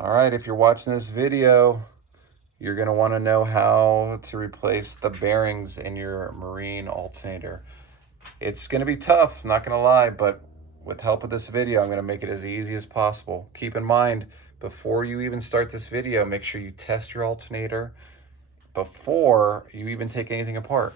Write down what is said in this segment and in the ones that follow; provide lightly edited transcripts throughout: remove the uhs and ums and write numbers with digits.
All right, if you're watching this video, you're going to want to know how to replace the bearings in your marine alternator. It's going to be tough, not going to lie, but with help of this video, I'm going to make it as easy as possible. Keep in mind, before you even start this video, make sure you test your alternator before you even take anything apart.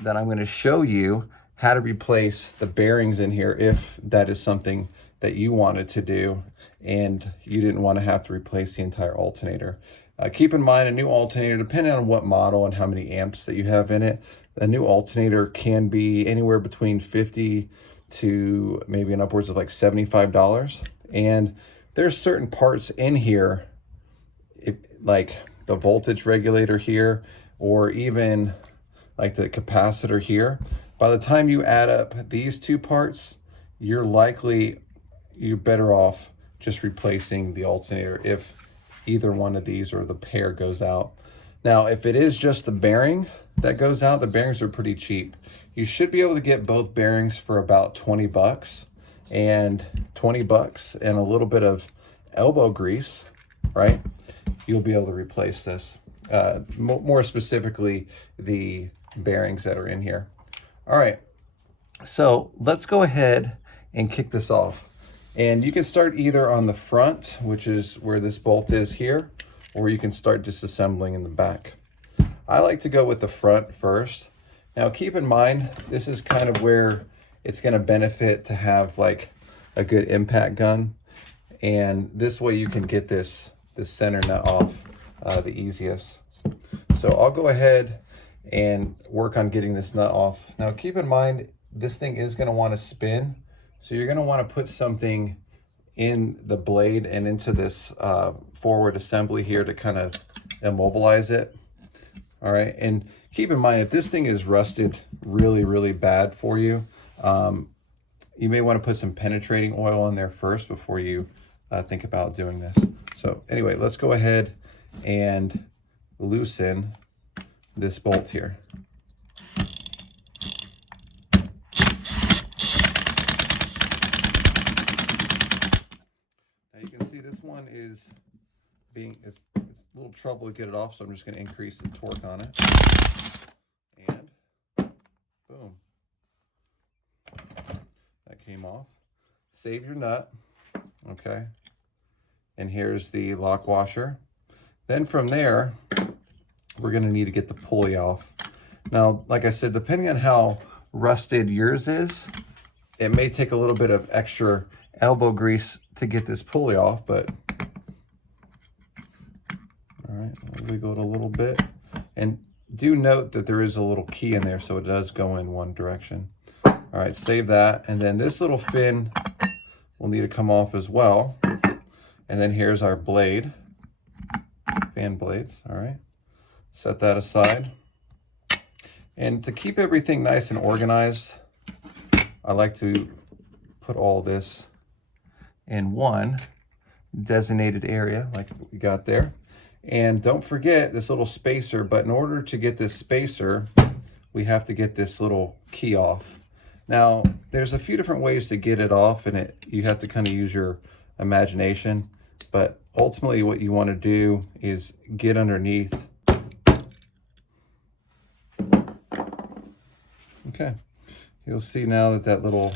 Then I'm going to show you how to replace the bearings in here if that is something that you wanted to do and you didn't want to have to replace the entire alternator. Keep in mind, a new alternator, depending on what model and how many amps that you have in it, a new alternator can be anywhere between $50 to maybe an upwards of like $75. And there's certain parts in here, like the voltage regulator here, or even like the capacitor here. By the time you add up these two parts, you're better off just replacing the alternator if either one of these or the pair goes out. Now, if it is just the bearing that goes out, the bearings are pretty cheap. You should be able to get both bearings for about 20 bucks, and 20 bucks and a little bit of elbow grease, right? You'll be able to replace this. More specifically, the bearings that are in here. All right, so let's go ahead and kick this off. And you can start either on the front, which is where this bolt is here, or you can start disassembling in the back. I like to go with the front first. Now keep in mind, this is kind of where it's gonna benefit to have like a good impact gun. And this way you can get this center nut off the easiest. So I'll go ahead and work on getting this nut off. Now keep in mind, this thing is gonna wanna spin. So you're gonna wanna put something in the blade and into this forward assembly here to kind of immobilize it. All right, and keep in mind, if this thing is rusted really, really bad for you, you may wanna put some penetrating oil in there first before you think about doing this. So anyway, let's go ahead and loosen this bolt here. Now you can see this one is it's a little trouble to get it off, so I'm just going to increase the torque on it. And boom. That came off. Save your nut. Okay. And here's the lock washer. Then from there, we're going to need to get the pulley off. Now, like I said, depending on how rusted yours is, it may take a little bit of extra elbow grease to get this pulley off, but all right, I'll wiggle it a little bit. And do note that there is a little key in there, so it does go in one direction. All right, save that. And then this little fin will need to come off as well. And then here's our blade, fan blades, all right. Set that aside. And to keep everything nice and organized, I like to put all this in one designated area like we got there. And don't forget this little spacer, but in order to get this spacer, we have to get this little key off. Now, there's a few different ways to get it off, and you have to kind of use your imagination, but ultimately what you want to do is get underneath. Okay, you'll see now that that little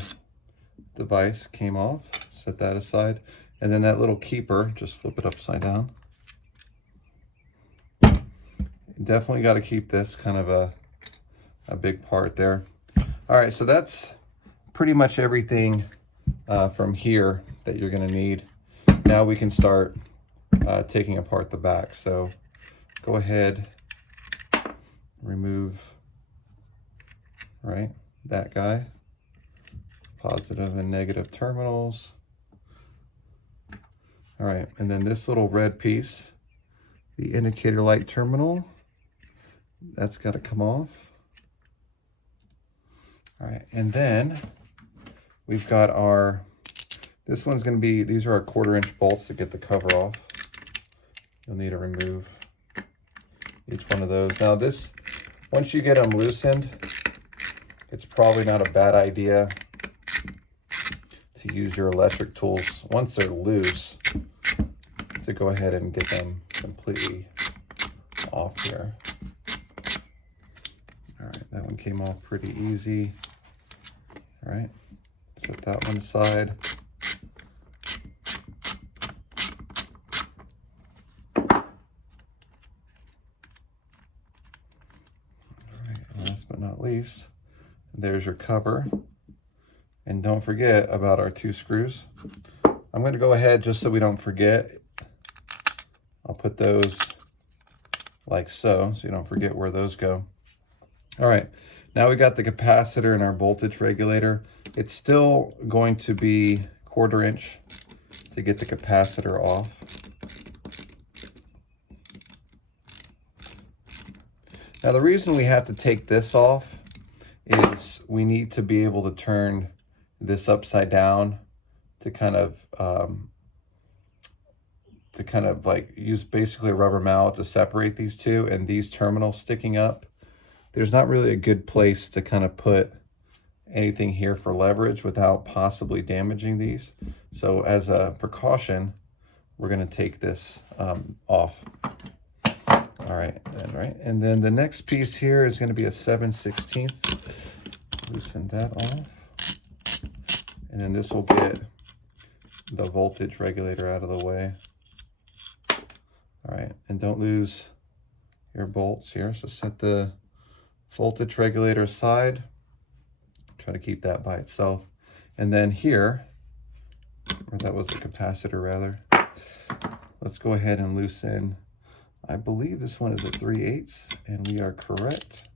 device came off. Set that aside. And then that little keeper, just flip it upside down. Definitely got to keep this kind of a big part there. All right, so that's pretty much everything from here that you're going to need. Now we can start taking apart the back. So go ahead, remove, right, that guy, positive and negative terminals. All right, and then this little red piece, the indicator light terminal, that's got to come off. All right, and then we've got this one's going to be, these are our 1/4-inch bolts to get the cover off. You'll need to remove each one of those. Now this, once you get them loosened, it's probably not a bad idea to use your electric tools. Once they're loose, it's a go ahead and get them completely off here. All right, that one came off pretty easy. All right, set that one aside. All right, and last but not least, there's your cover. And don't forget about our 2 screws. I'm going to go ahead, just so we don't forget, I'll put those like so you don't forget where those go. All right, now we got the capacitor and our voltage regulator. It's still going to be 1/4 inch to get the capacitor off. Now the reason we have to take this off is we need to be able to turn this upside down to kind of like use basically a rubber mallet to separate these two, and these terminals sticking up. There's not really a good place to kind of put anything here for leverage without possibly damaging these. So as a precaution, we're going to take this off. All right, and then the next piece here is going to be a 7/16. Loosen that off. And then this will get the voltage regulator out of the way. All right, and don't lose your bolts here. So set the voltage regulator aside. Try to keep that by itself. And then here, or that was the capacitor rather, let's go ahead and loosen. I believe this one is a 3/8, and we are correct.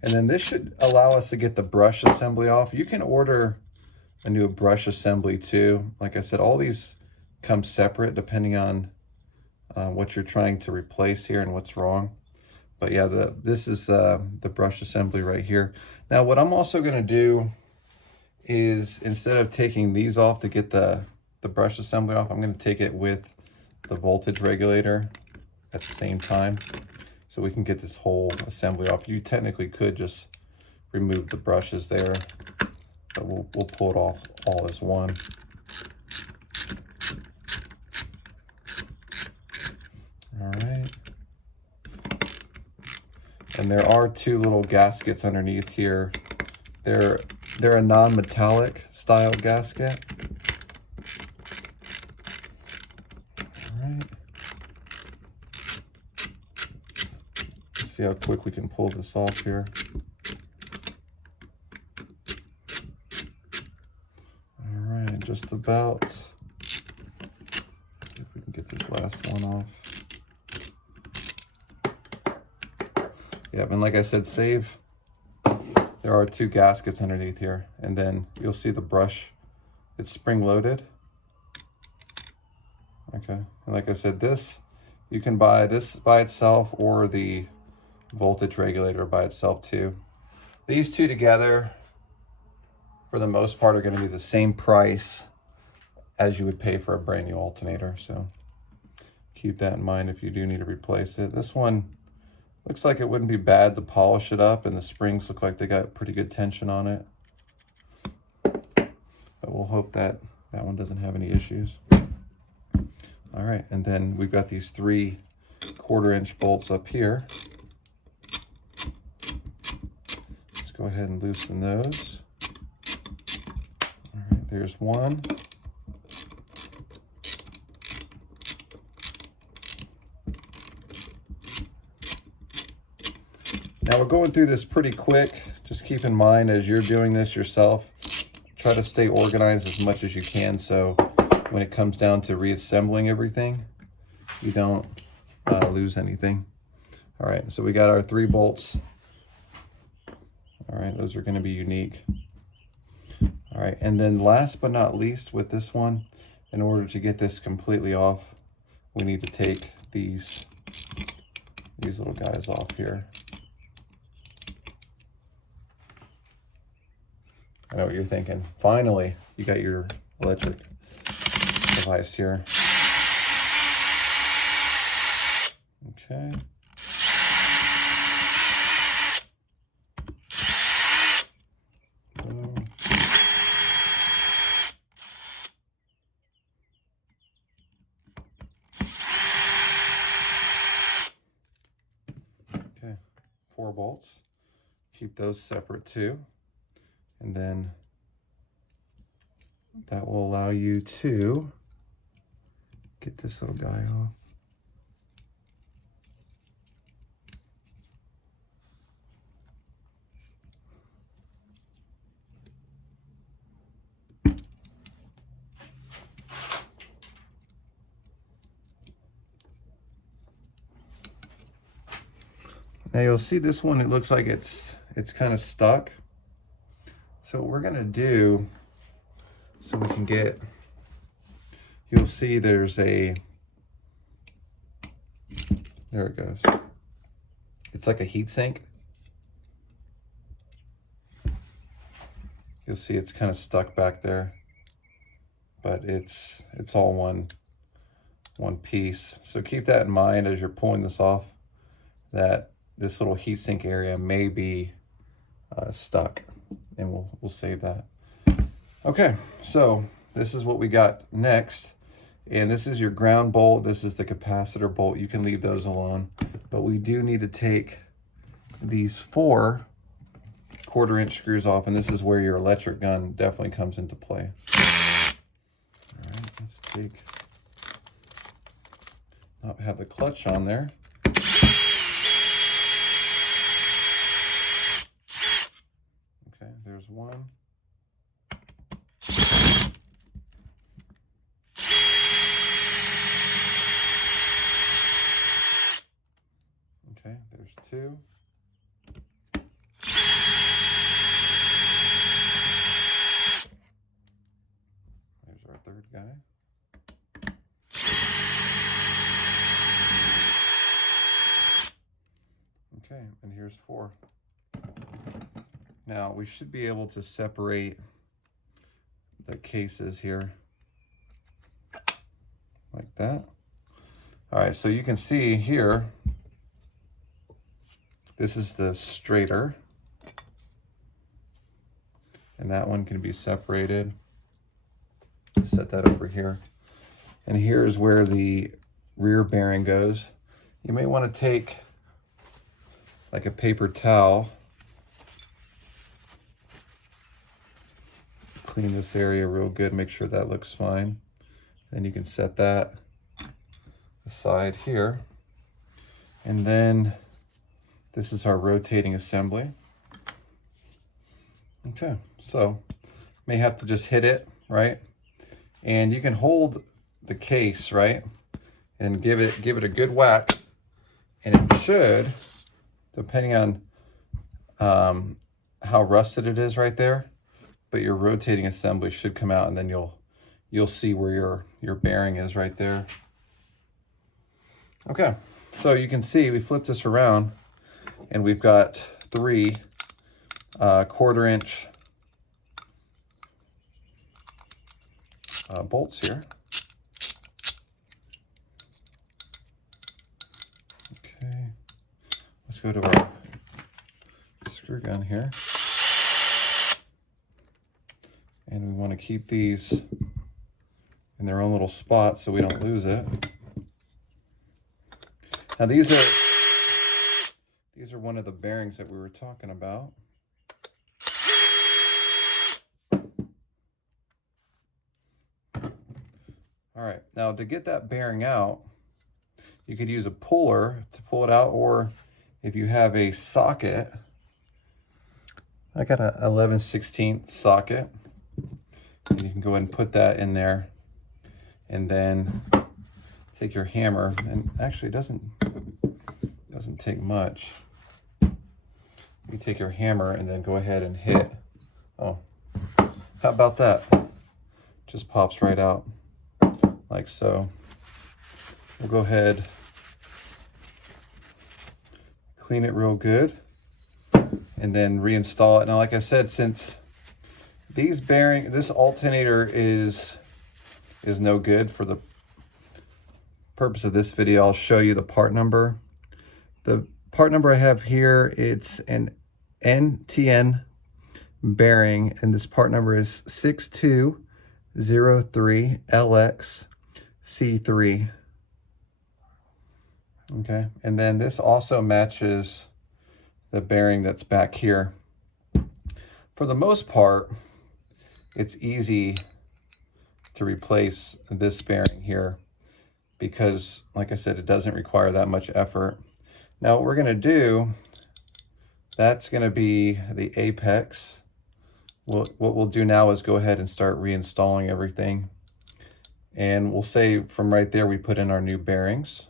And then this should allow us to get the brush assembly off. You can order a new brush assembly too. Like I said, all these come separate depending on what you're trying to replace here and what's wrong. But yeah, this is the brush assembly right here. Now what I'm also going to do is, instead of taking these off to get the brush assembly off, I'm going to take it with the voltage regulator at the same time, so we can get this whole assembly off. You technically could just remove the brushes there, but we'll pull it off all as one. All right. And there are 2 little gaskets underneath here. They're a non-metallic style gasket. All right. Let's see how quick we can pull this off here. All right, just about. See if we can get this last one off. Yep, and like I said, there are 2 gaskets underneath here, and then you'll see the brush, it's spring loaded. Okay, and like I said, you can buy this by itself or the voltage regulator by itself too. These 2 together, for the most part, are going to be the same price as you would pay for a brand new alternator, so keep that in mind if you do need to replace it. This one looks like it wouldn't be bad to polish it up, and the springs look like they got pretty good tension on it. But we'll hope that that one doesn't have any issues. All right, and then we've got these 3 1/4 inch bolts up here. Let's go ahead and loosen those. All right, there's one. Now we're going through this pretty quick. Just keep in mind, as you're doing this yourself, try to stay organized as much as you can, so when it comes down to reassembling everything, you don't lose anything. All right, so we got our 3 bolts. All right, those are going to be unique. All right, and then last but not least with this one, in order to get this completely off, we need to take these little guys off here. I know what you're thinking. Finally, you got your electric device here. Okay. Boom. 4 bolts. Keep those separate too. And then that will allow you to get this little guy off. Now you'll see this one, it looks like it's kind of stuck. So what we're gonna do, so we can get, you'll see there's a, there it goes. It's like a heat sink. You'll see it's kind of stuck back there, but it's all one piece. So keep that in mind as you're pulling this off, that this little heatsink area may be stuck, and we'll save that. Okay, so this is what we got next, and this is your ground bolt. This is the capacitor bolt. You can leave those alone, but we do need to take these 4 1/4-inch screws off, and this is where your electric gun definitely comes into play. All right, let's not have the clutch on there. Okay, there's one. Okay, there's 2. There's our 3rd guy. Okay, and here's 4. Now we should be able to separate the cases here like that. All right, so you can see here, this is the straighter, and that one can be separated. Set that over here. And here's where the rear bearing goes. You may want to take like a paper towel, clean this area real good, make sure that looks fine. Then you can set that aside here. And then this is our rotating assembly. Okay, so may have to just hit it, right? And you can hold the case, right? And give it a good whack, and it should, depending on how rusted it is right there, but your rotating assembly should come out, and then you'll see where your bearing is right there. Okay, so you can see we flipped this around, and we've got 3 1/4-inch bolts here. Okay, let's go to our screw gun here. And we want to keep these in their own little spot so we don't lose it. Now these are one of the bearings that we were talking about. All right, now to get that bearing out, you could use a puller to pull it out, or if you have a socket, I got a 11/16 socket, and you can go ahead and put that in there, and then take your hammer, and actually it doesn't take much. You take your hammer and then go ahead and hit. Oh, how about that? Just pops right out like so. We'll go ahead, clean it real good, and then reinstall it. Now, like I said, since this alternator is no good for the purpose of this video, I'll show you the part number. The part number I have here, it's an NTN bearing, and this part number is 6203LXC3. Okay, and then this also matches the bearing that's back here. For the most part, it's easy to replace this bearing here because, like I said, it doesn't require that much effort. Now what we're going to do, that's going to be the apex. What we'll do now is go ahead and start reinstalling everything. And we'll say from right there, we put in our new bearings.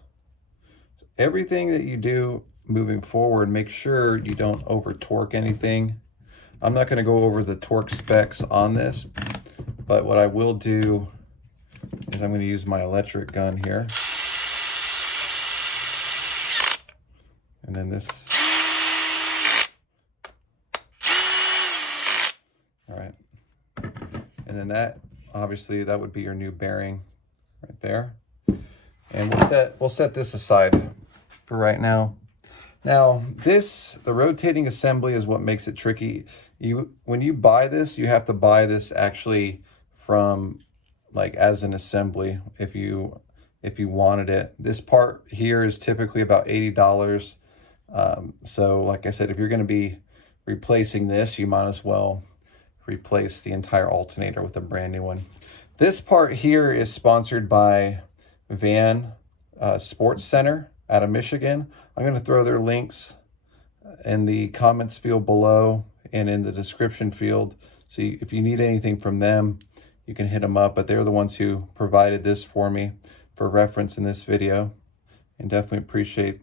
Everything that you do moving forward, make sure you don't over torque anything. I'm not going to go over the torque specs on this, but what I will do is I'm going to use my electric gun here. And then this. All right. And then that, obviously, that would be your new bearing right there. And we'll set this aside for right now. Now, the rotating assembly is what makes it tricky. When you buy this, you have to buy this actually from, like, as an assembly if you wanted it. This part here is typically about $80. So like I said, if you're going to be replacing this, you might as well replace the entire alternator with a brand new one. This part here is sponsored by Van Sports Center out of Michigan. I'm going to throw their links in the comments field below and in the description field. So if you need anything from them, you can hit them up. But they're the ones who provided this for me for reference in this video, and definitely appreciate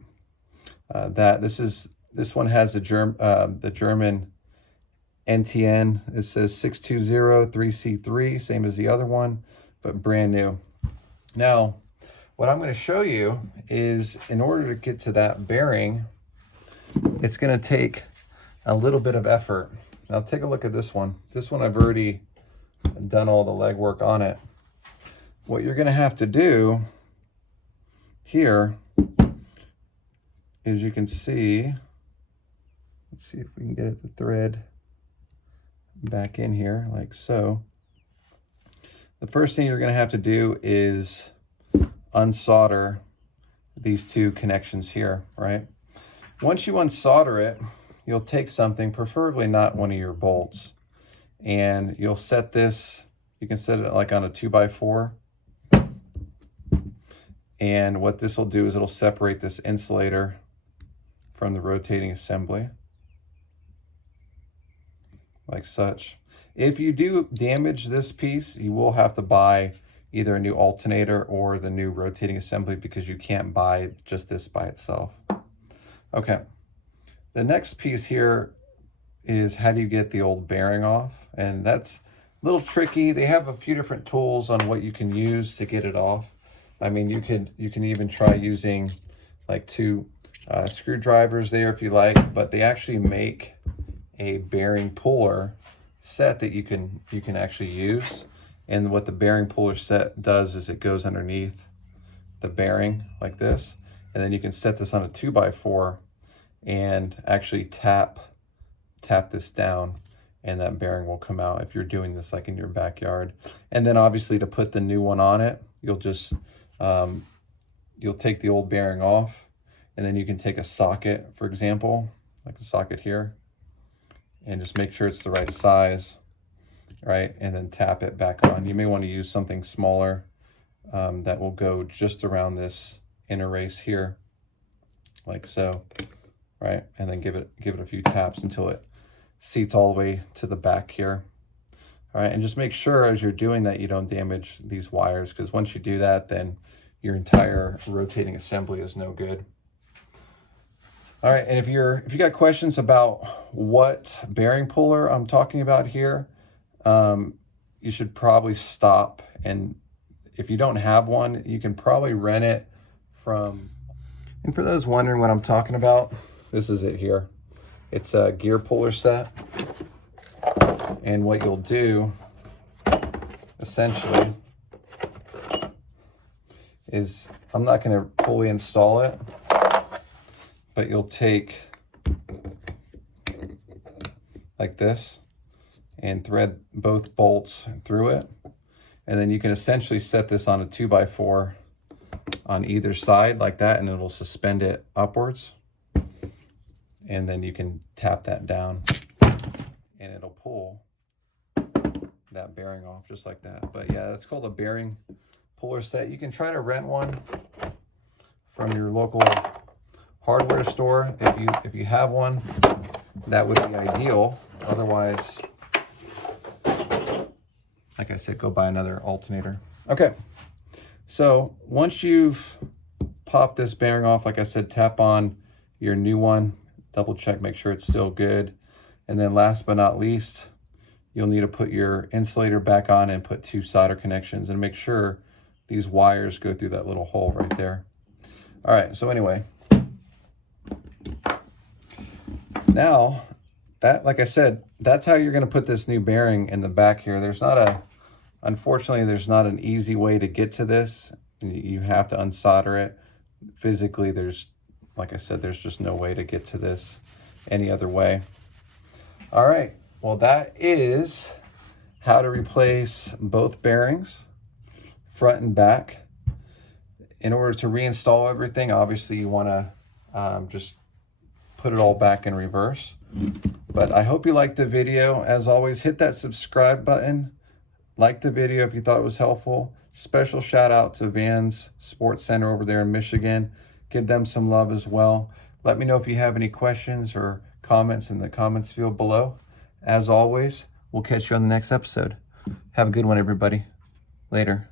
that. This one has the German NTN. It says 6203C3, same as the other one, but brand new. Now, what I'm going to show you is, in order to get to that bearing, it's going to take a little bit of effort. Now take a look at this one. This one I've already done all the legwork on it. What you're going to have to do here is, you can see, let's see if we can get the thread back in here like so. The first thing you're going to have to do is unsolder these two connections here, right? Once you unsolder it, you'll take something, preferably not one of your bolts, and you'll set this, you can set it like on a 2x4. And what this will do is it'll separate this insulator from the rotating assembly, like such. If you do damage this piece, you will have to buy either a new alternator or the new rotating assembly, because you can't buy just this by itself. Okay, the next piece here is, how do you get the old bearing off? And that's a little tricky. They have a few different tools on what you can use to get it off. I mean, you can even try using like two screwdrivers there if you like, but they actually make a bearing puller set that you can actually use. And what the bearing puller set does is it goes underneath the bearing like this, and then you can set this on a 2x4 and actually tap this down, and that bearing will come out if you're doing this like in your backyard. And then obviously, to put the new one on it, you'll just you'll take the old bearing off, and then you can take a socket, for example, like a socket here, and just make sure it's the right size, right? And then tap it back on. You may want to use something smaller that will go just around this inner race here, like so, right? And then give it a few taps until it seats all the way to the back here. All right, and just make sure as you're doing that you don't damage these wires, because once you do that, then your entire rotating assembly is no good. All right, and if you got questions about what bearing puller I'm talking about here, you should probably stop. And if you don't have one, you can probably rent it from. And for those wondering what I'm talking about, this is it here. It's a gear puller set. And what you'll do, essentially, is, I'm not going to fully install it, but you'll take like this and thread both bolts through it. And then you can essentially set this on a 2x4 on either side like that, and it'll suspend it upwards. and then you can tap that down and it'll pull that bearing off just like that. But yeah, that's called a bearing puller set. You can try to rent one from your local hardware store. If you have one, that would be ideal. Otherwise, like I said, go buy another alternator. Okay, so once you've popped this bearing off, like I said, tap on your new one, double check, make sure it's still good. And then last but not least, you'll need to put your insulator back on and put 2 solder connections and make sure these wires go through that little hole right there. All right, so anyway, now that, like I said, that's how you're gonna put this new bearing in the back here. Unfortunately, there's not an easy way to get to this. You have to unsolder it. Physically, like I said, there's just no way to get to this any other way. All right, well, that is how to replace both bearings, front and back. In order to reinstall everything, obviously you wanna just put it all back in reverse. But I hope you liked the video. As always, hit that subscribe button. Like the video if you thought it was helpful. Special shout out to Vans Sports Center over there in Michigan. Give them some love as well. Let me know if you have any questions or comments in the comments field below. As always, we'll catch you on the next episode. Have a good one, everybody. Later.